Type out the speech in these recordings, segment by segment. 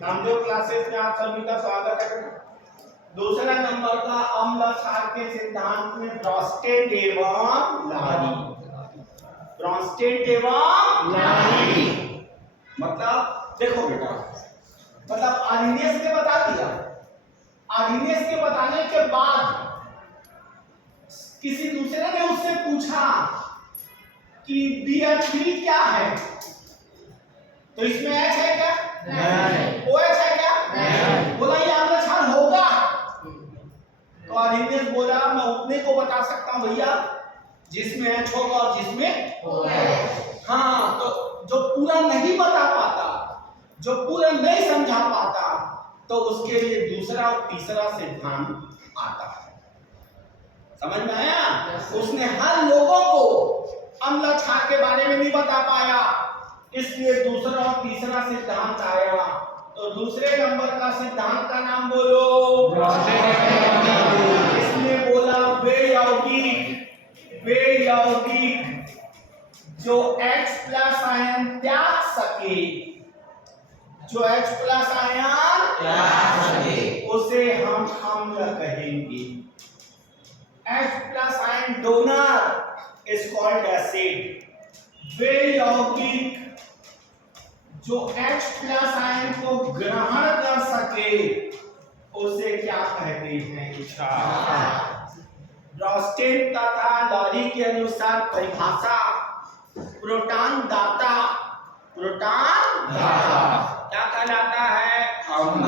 Namdev classes में आप सभी का स्वागत है। दूसरा नंबर का अम्ल क्षार के सिद्धांत में ब्रॉन्स्टेड एवं लारी। ब्रॉन्स्टेड एवं लारी मतलब देखो बेटा, मतलब आर्हेनियस ने बता दिया। आर्हेनियस के बताने के बाद किसी दूसरे ने उससे पूछा कि BH3 क्या है, तो इसमें H है क्या? नहीं। OH है क्या? नहीं। बोला ये अम्ल क्षार होगा। तो आर्हेनियस बोला मैं उतने को बता सकता हूं भैया जिसमें H होगा और जिसमें OH। हाँ, तो जो पूरा नहीं बता पाता, जो पूरा नहीं समझा पाता, तो उसके लिए दूसरा और तीसरा सिद्धांत आता है। समझ में आया? उसने हर लोगों को अम्ल क्षार के बारे में नहीं बता पाया, इसलिए दूसरा और तीसरा सिद्धांत आया। तो दूसरे नंबर का सिद्धांत का नाम बोलो। इसने बोला वे यौगिक जो H प्लस आयन त्याग सके, जो H प्लस आयन त्याग सके उसे हम अम्ल कहेंगे। H plus ion donor is called acid. वे यौगिक जो H प्लस आयन को ग्रहण कर सके उसे क्या कहते हैं? क्षार। ब्रॉन्स्टेड तथा लारी के अनुसार परिभाषा प्रोटॉन दाता क्या कहलाता है? अम्ल।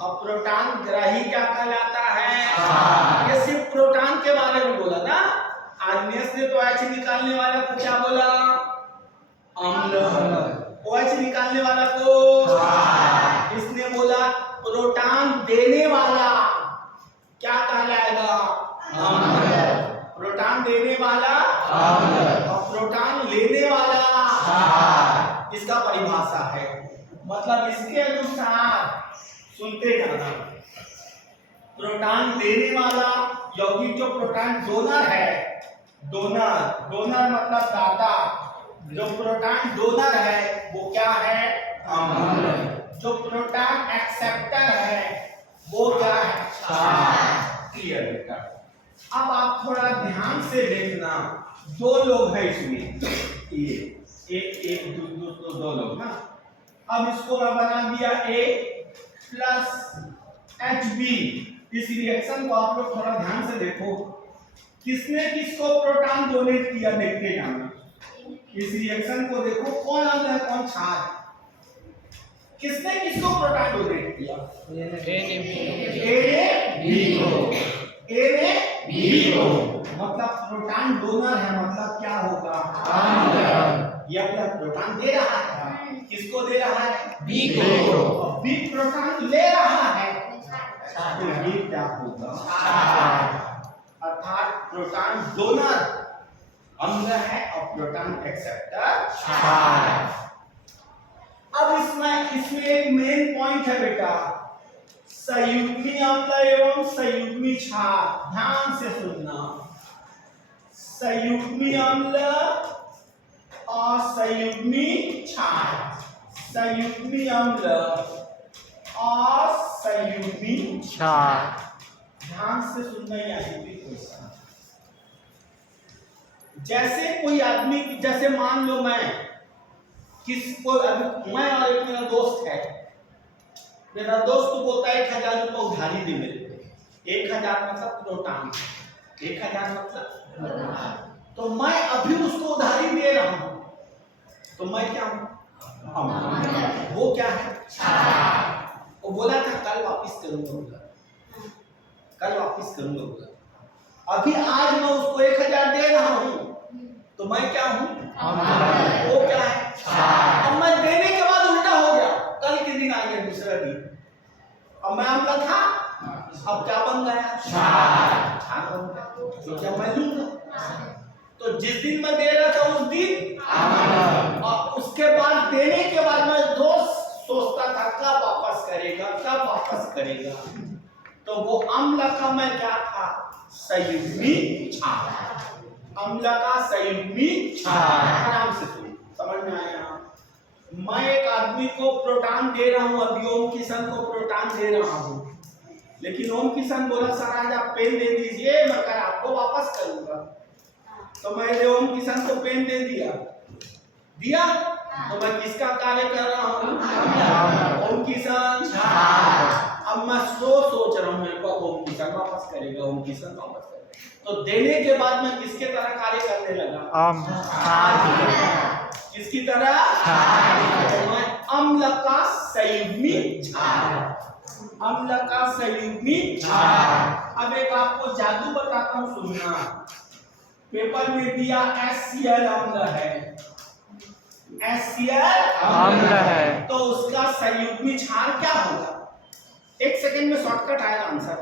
और प्रोटॉन ग्राही क्या कहलाता है? ये सिर्फ प्रोटॉन के बारे में बोला ना। आर्हेनियस ने तो H निकालने वाला को क्या बोला? अम्ल। OH निकालने वाला को इसने बोला प्रोटॉन देने वाला क्या कहलाएगा? अम्ल। प्रोटॉन देने वाला अम्ल और प्रोटॉन लेने वाला इसका परिभाषा है। मतलब इसके अनुसार सुनते जाना, प्रोटॉन देने वाला यौगिक जो प्रोटॉन डोनर है, डोनर मतलब दाता, जो प्रोटॉन डोनर है वो क्या है? अम्ल। जो प्रोटॉन एक्सेप्टर है वो क्या है? क्षार। क्लियर बेटा? अब आप थोड़ा ध्यान से देखना, दो लोग हैं इसमें, ये एक दो लोग ना। अब इसको मैं बना दिया A प्लस HB। इस रिएक्शन को आप लोग थोड़ा ध्यान से देखो, किसने किसको प्रोटॉन डोनेट किया देखते जाना। इस रिएक्शन को देखो, कौन अम्ल है कौन क्षार? किसने किसको प्रोटॉन डोनेट किया? A ने B को। मतलब प्रोटॉन डोनर है, मतलब क्या होगा? अम्ल। ये अपना प्रोटॉन दे रहा है, किसको दे रहा है? B को। और B प्रोटॉन ले रहा है, तो ये क्या होगा? अर्थात प्रोटॉन डोनर अम्ल है और प्रोटॉन एक्सेप्टर क्षार। अब इसमें एक मेन पॉइंट है बेटा, संयुग्मी अम्ल एवं संयुग्मी क्षार। ध्यान से सुनना, संयुग्मी अम्ल और संयुग्मी क्षार, संयुग्मी अम्ल और संयुग्मी क्षार। ध्यान से सुनना, यही क्वेश्चन। जैसे कोई आदमी, जैसे मान लो मैं मैं और एक मेरा दोस्त है, मेरा दोस्त बोलता है 1000 रुपये उधारी दे मेरे को। 1000 मतलब प्रोटॉन, 1000 मतलब, तो मैं अभी उसको उधारी दे रहा हूं, तो मैं क्या हूं? वो क्या है? वो बोला था कल वापस करूंगा, कल वापस करूंगा बोला। अभी आज मैं उसको 1000 दे रहा हूं, तो मैं क्या हूं? वो क्या है? अब मैं देने के बाद उल्टा हो गया, कल के दिन आ गया दूसरा दिन, अब मैं अम्ल था, अब क्या बन गया? क्षार बन गया। तो क्या मैं लूंगा? तो जिस दिन मैं दे रहा था उस दिन, और उसके बाद देने के बाद मैं रोज सोचता था कब वापस करेगा, कब वापस करेगा। तो वो अम्ल का मैं क्या था? संयुग्मी क्षार। अम्ल का संयुग्मी क्षार। आराम से सुनो, समझ में आया? मैं एक आदमी को प्रोटॉन दे रहा हूं, अभी ओम किशन को प्रोटॉन दे रहा हूं, लेकिन ओम किशन बोला सर आज आप पेन दे दीजिए, मैं कर आपको वापस करूंगा। तो मैंने ओम किशन को पेन दे दिया, तो मैं किसका कार्य कर रहा हूं? ओम किशन। अब मैं सोच रहा हूं मेरे को ओम किशन वापस करेगा, ओम किशन वापस करेगा, तो देने के बाद मैं किसके तरह कार्य करने लगा? किसकी तरह? मैं अम्ल का संयुग्मी क्षार, अम्ल का संयुग्मी क्षार। अब एक आपको जादू बताता हूं, सुनना। पेपर में दिया HCl अम्ल है, HCl अम्ल है, तो उसका संयुग्मी क्षार क्या होगा? एक सेकंड में शॉर्टकट आएगा आंसर।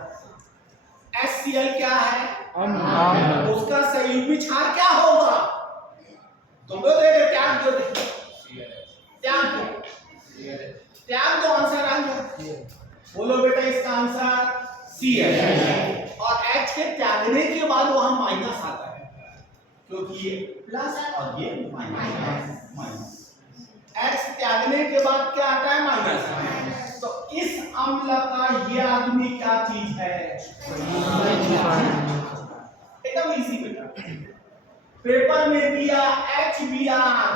HCl क्या है? अम्ल। उसका संयुग्मी क्षार क्या होगा? तुम लोग दे त्याग दो, त्याग दो, आंसर आ गया। बोलो बेटा इसका आंसर Cl। और H के त्यागने के बाद वहां माइनस आता है, क्योंकि ये प्लस और ये माइनस। H त्यागने के बाद क्या आता है? माइनस। तो इस अम्ल का ये आदमी क्या चीज है? एकदम इजी बेटा। पेपर में दिया HBr,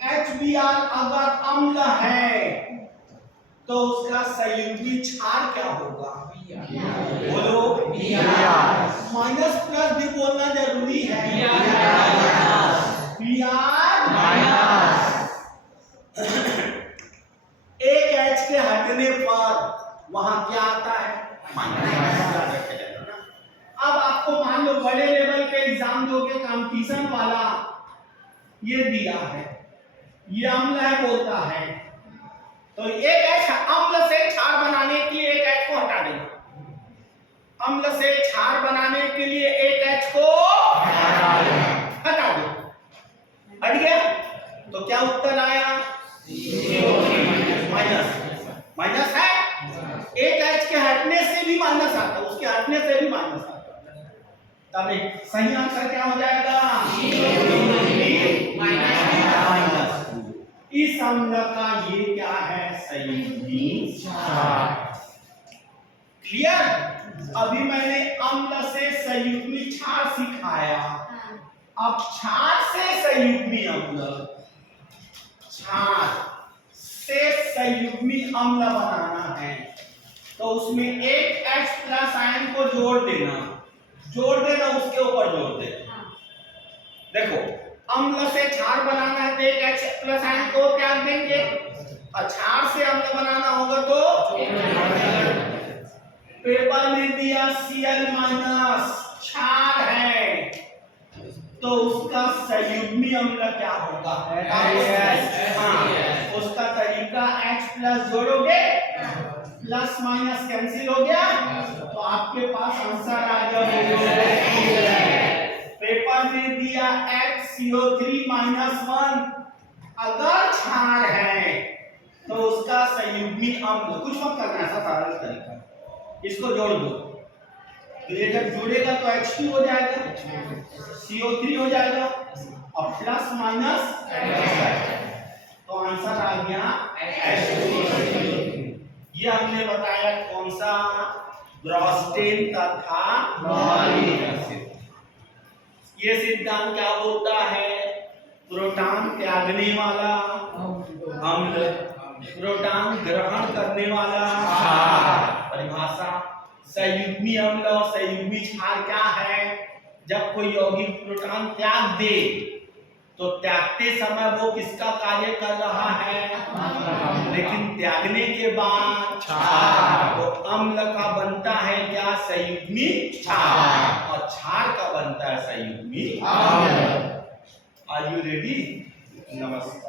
HBr अगर अम्ल है तो उसका संयुग्मी क्षार क्या होगा? बोलो। माइनस प्लस भी बोलना जरूरी है। Br minus. एक H के हटने पर वहां क्या आता है? माइनस। अब आपको मान लो बड़े लेवल पे एग्जाम दोगे, कंपटीशन वाला, ये दिया है, ये अम्ल है बोलता है, तो एक H अम्ल से क्षार बनाने के लिए एक H को हटा देना, अम्ल से क्षार बनाने के लिए एक H को हटा दो, हट गया, तो क्या उत्तर आया? माइनस है। एक H के हटने से भी माइनस आता है, उसके हटने से भी माइनस आता है, तब सही आंसर क्या हो जाएगा? माइनस। इस अम्ल का ये क्या है? संयुग्मी क्षार। क्लियर? अभी मैंने अम्ल से संयुग्मी क्षार सिखाया, अब क्षार से संयुग्मी अम्ल, क्षार से संयुग्मी अम्ल बनाना है, तो उसमें एक H प्लस आयन को जोड़ देना, उसके ऊपर जोड़ देना। देखो अम्ल से क्षार बनाना है तो एक H प्लस आयन को त्याग देंगे, और क्षार से अम्ल बनाना होगा तो पेपर में दिया Cl माइनस क्षार है, तो उसका संयुग्मी अम्ल क्या होगा? उसका तरीका H प्लस जोड़ोगे, प्लस माइनस कैंसिल हो गया, तो आपके पास आंसर आ गया। पेपर में दिया HCO3 माइनस 1 अगर क्षार है तो उसका संयुग्मी अम्ल, कुछ मत करना, ऐसा सरल तरीका, इसको जोड़ दो, तो ये जब जुड़ेगा तो H2 हो जाएगा, CO3 हो जाएगा, और प्लस माइनस, तो आंसर आ गया H2। ये हमने बताया कौन सा? ब्रॉस्टेन तथा मॉलिक एसिड। ये सिद्धांत क्या बोलता है? प्रोटॉन त्यागने वाला अम्ल, प्रोटॉन ग्रहण करने वाला क्षार। परिभाषा, संयुग्मी अम्ल और संयुग्मी क्षार क्या है? जब कोई यौगिक प्रोटॉन त्याग दे तो त्यागते समय वो किसका कार्य कर रहा है? लेकिन त्यागने के बाद तो अम्ल का बनता है क्या? संयुग्मी क्षार, और क्षार का बनता है संयुग्मी अम्ल। Are you ready? नमस्कार।